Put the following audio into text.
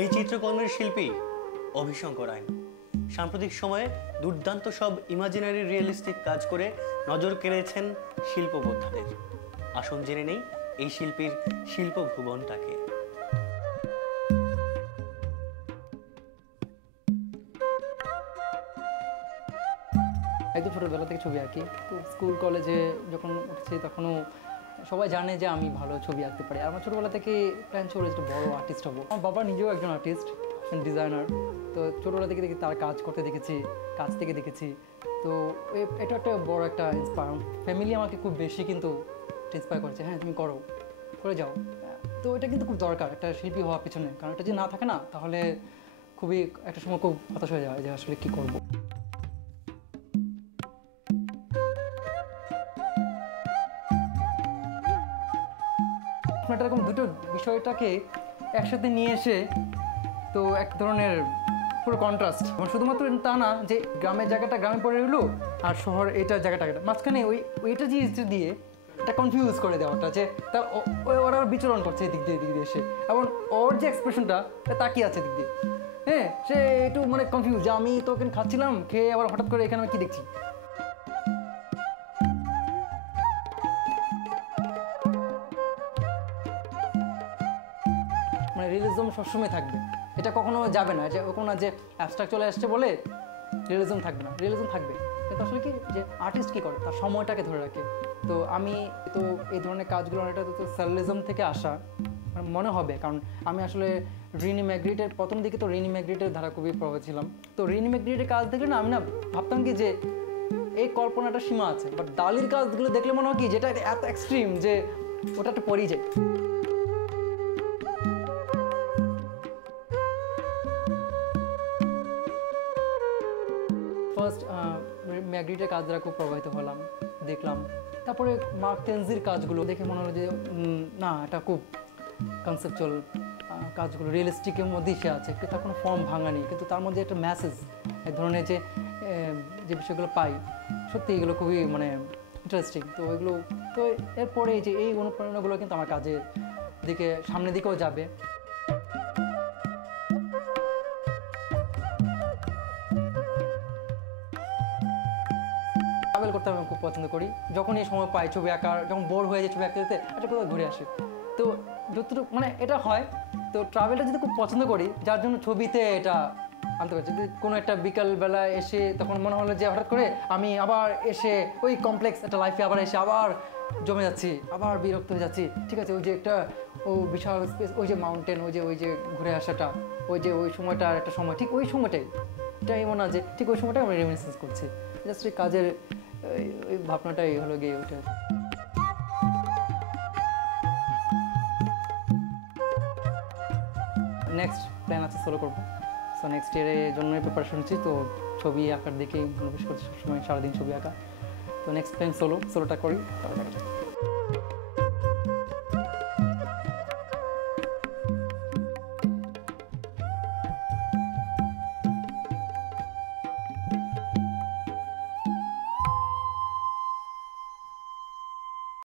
এই চিত্রকর্মের শিল্পী অভিশঙ্কর রায় সাম্প্রতিক সময়ে দুর্দান্ত সব ইমাজিনারি রিয়েলিস্টিক কাজ করে নজর কেড়েছেন শিল্প বোদ্ধাদের। আসুন জেনে নেই এই শিল্পীর শিল্প ভুবনটাকে। একদম ছোটোবেলা থেকে ছবি আঁকি। তো স্কুল কলেজে যখন উঠেছি তখনও সবাই জানে যে আমি ভালো ছবি আঁকতে পারি। আর আমার ছোটোবেলা থেকে প্ল্যান ছিল একটা বড় আর্টিস্ট হবো। আমার বাবা নিজেও একজন আর্টিস্ট, ডিজাইনার। তো ছোটোবেলা থেকে দেখি তার কাজ করতে দেখেছি, কাজ থেকে দেখেছি। তো এটা একটা বড় একটা ইন্সপায়ার। ফ্যামিলি আমাকে খুব বেশি কিন্তু ইন্সপায়ার করেছে, হ্যাঁ তুমি করো, করে যাও। তো এটা কিন্তু খুব দরকার একটা শিল্পী হওয়ার পিছনে, কারণ এটা যদি না থাকে না তাহলে খুবই একটা সময় খুব হতাশ হয়ে যায় যে আসলে কী করবো। এরকম দুটো বিষয়টাকে একসাথে নিয়ে এসে তো এক ধরনের পুরো কন্ট্রাস্ট। শুধুমাত্র তা না যে গ্রামের জায়গাটা গ্রামে পড়ে রইলো আর শহর এইটার জায়গাটা মাঝখানে ওইটা জিনিসটা দিয়ে একটা কনফিউজ করে দেওয়াটা, যে তার ওরা বিচরণ করছে এদিক দিয়ে এসে, এবং ওর যে এক্সপ্রেশনটা তাকিয়ে আছে দিক দিয়ে, হ্যাঁ সে একটু মানে কনফিউজ যে আমি তো ওখানে খাচ্ছিলাম, খেয়ে আবার হঠাৎ করে এখানে আমি কী দেখছি। মানে রিয়েলিজম সবসময় থাকবে, এটা কখনো যাবে না, যে কখনো না যে অ্যাবস্ট্রাক্ট চলে আসছে বলে রিয়েলিজম থাকবে না, রিয়েলিজম থাকবে। কিন্তু আসলে কি যে আর্টিস্ট কী করে তার সময়টাকে ধরে রাখে। তো আমি তো এই ধরনের কাজগুলো অনেকটা তো সাররিয়ালিজম থেকে আসা মনে হবে, কারণ আমি আসলে রিনি ম্যাগরিটের প্রথম দিকে তো রিনি ম্যাগরিটের ধারা খুবই প্রভাব ছিলাম। তো রিনি ম্যাগরিটের কাজ দেখলে না আমি না ভাবতাম কি যে এই কল্পনাটা সীমা আছে, বাট দালির কাজগুলো দেখলে মনে হয় কি যেটা এত এক্সট্রিম যে ওটা একটা পড়েই যায়। ফার্স্ট ম্যাগরিটের কাজ দ্বারা খুব প্রভাবিত হলাম, দেখলাম। তারপরে মার্ক তেনজির কাজগুলো দেখে মনে হলো যে না এটা খুব কনসেপচুয়াল কাজগুলো, রিয়েলিস্টিকের মধ্যেই সে আছে, তার কোনো ফর্ম ভাঙা নেই, কিন্তু তার মধ্যে একটা মেসেজ এক ধরনের যে বিষয়গুলো পাই সত্যি এগুলো খুবই মানে ইন্টারেস্টিং। তো এগুলো তো এরপরে যে এই অনুপ্রেরণাগুলো কিন্তু আমার কাজের দিকে সামনের দিকেও যাবে। ট্রাভেল করতে আমি খুব পছন্দ করি। যখন এই সময় পাই ছবি আঁকার, যখন বোর হয়ে যায় ছবি আঁকতে যেতে একটা কোথাও ঘুরে আসি। তো যতটুকু মানে এটা হয়, তো ট্রাভেলটা যদি খুব পছন্দ করি যার জন্য ছবিতে এটা আনতে পারছি। যদি কোনো একটা বিকালবেলা এসে তখন মনে হলো যে হঠাৎ করে আমি আবার এসে ওই কমপ্লেক্স একটা লাইফে আবার এসে আবার জমে যাচ্ছি, আবার বিরক্ত হয়ে যাচ্ছি, ঠিক আছে ওই যে একটা বিশাল স্পেস, ওই যে মাউন্টেন, ওই যে ঘুরে আসাটা, ওই সময়টার একটা সময়, ঠিক ওই সময়টাই এটাই মনে হয় যে ঠিক ওই সময়টাই আমরা রেমিনিসেন্স করছি। জাস্ট এই কাজের ওই ভাবনাটাই হলো গিয়ে ওটা। নেক্সট প্ল্যান আছে সোলো করবো। সো নেক্সট ইয়ারের জন্যই প্রিপারেশন হচ্ছি। তো ছবি আঁকার দিকেই মনোনিবেশ করছি সবসময়, সারাদিন ছবি আঁকা। তো নেক্সট প্ল্যান সোলোটা করি, তাহলে দেখা যাক।